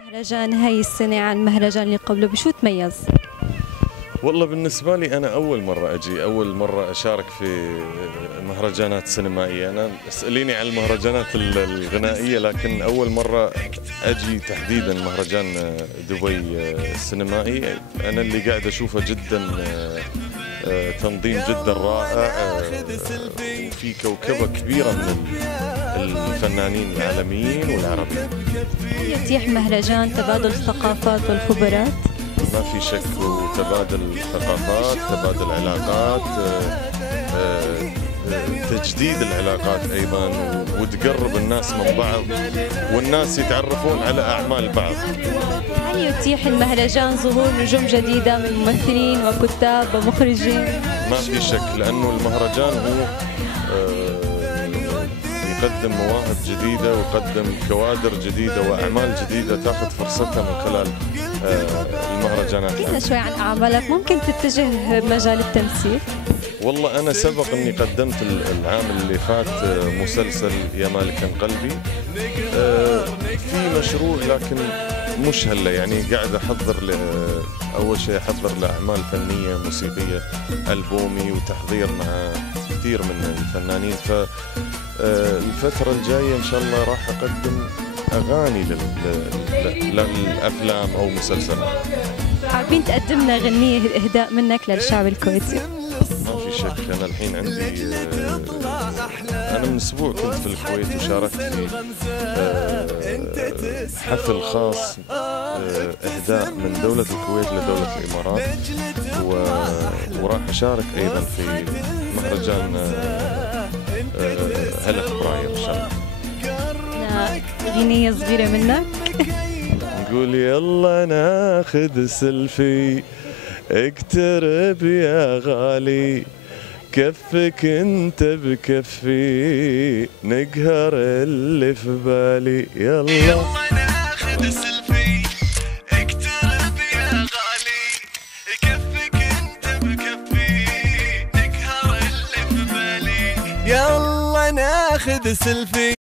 مهرجان هاي السنة عن المهرجان اللي قبله بشو تميز؟ والله بالنسبة لي أنا أول مرة أجي، أول مرة أشارك في مهرجانات سينمائية. أنا اسأليني عن المهرجانات الغنائية، لكن أول مرة أجي تحديدا مهرجان دبي السينمائي. أنا اللي قاعد أشوفه جدا تنظيم جدا رائع، في كوكبة كبيرة من الفنانين العالميين والعربيين. يتيح مهرجان تبادل الثقافات والخبرات؟ ما في شك، وتبادل الثقافات، تبادل العلاقات، تجديد العلاقات أيضا، وتقرب الناس من بعض والناس يتعرفون على أعمال بعض. هل يتيح المهرجان ظهور نجوم جديدة من ممثلين وكتاب ومخرجين؟ ما في شك، لأنه المهرجان هو يقدم مواهب جديدة ويقدم كوادر جديدة وأعمال جديدة تأخذ فرصتها من خلال المهرجانات. احكينا شوي عن أعمالك، ممكن تتجه مجال التمثيل؟ والله أنا سبق أني قدمت العام اللي فات مسلسل يا مالكا قلبي، في مشروع لكن مش هلا، يعني قاعد أحضر أول شيء أحضر لأعمال فنية موسيقية ألبومي وتحضير مع كثير من الفنانين. فالفترة الجاية إن شاء الله راح أقدم أغاني للأفلام أو مسلسلات. حابين تقدم لنا غنية إهداء منك للشعب الكويتي؟ ما في شك، أنا الحين عندي أنا من أسبوع كنت في الكويت وشاركت في حفل خاص إهداء من دولة الكويت لدولة الإمارات، وراح أشارك أيضا في مهرجان هلا فبراير إن شاء الله. غنية صغيرة منك نقول يلا ناخذ سيلفي، اقترب يا غالي، كفك انت بكفي، نقهر اللي في بالي. يلا ناخذ سيلفي، اقترب يا غالي، كفك انت بكفي، نقهر اللي في بالي. يلا ناخذ سيلفي.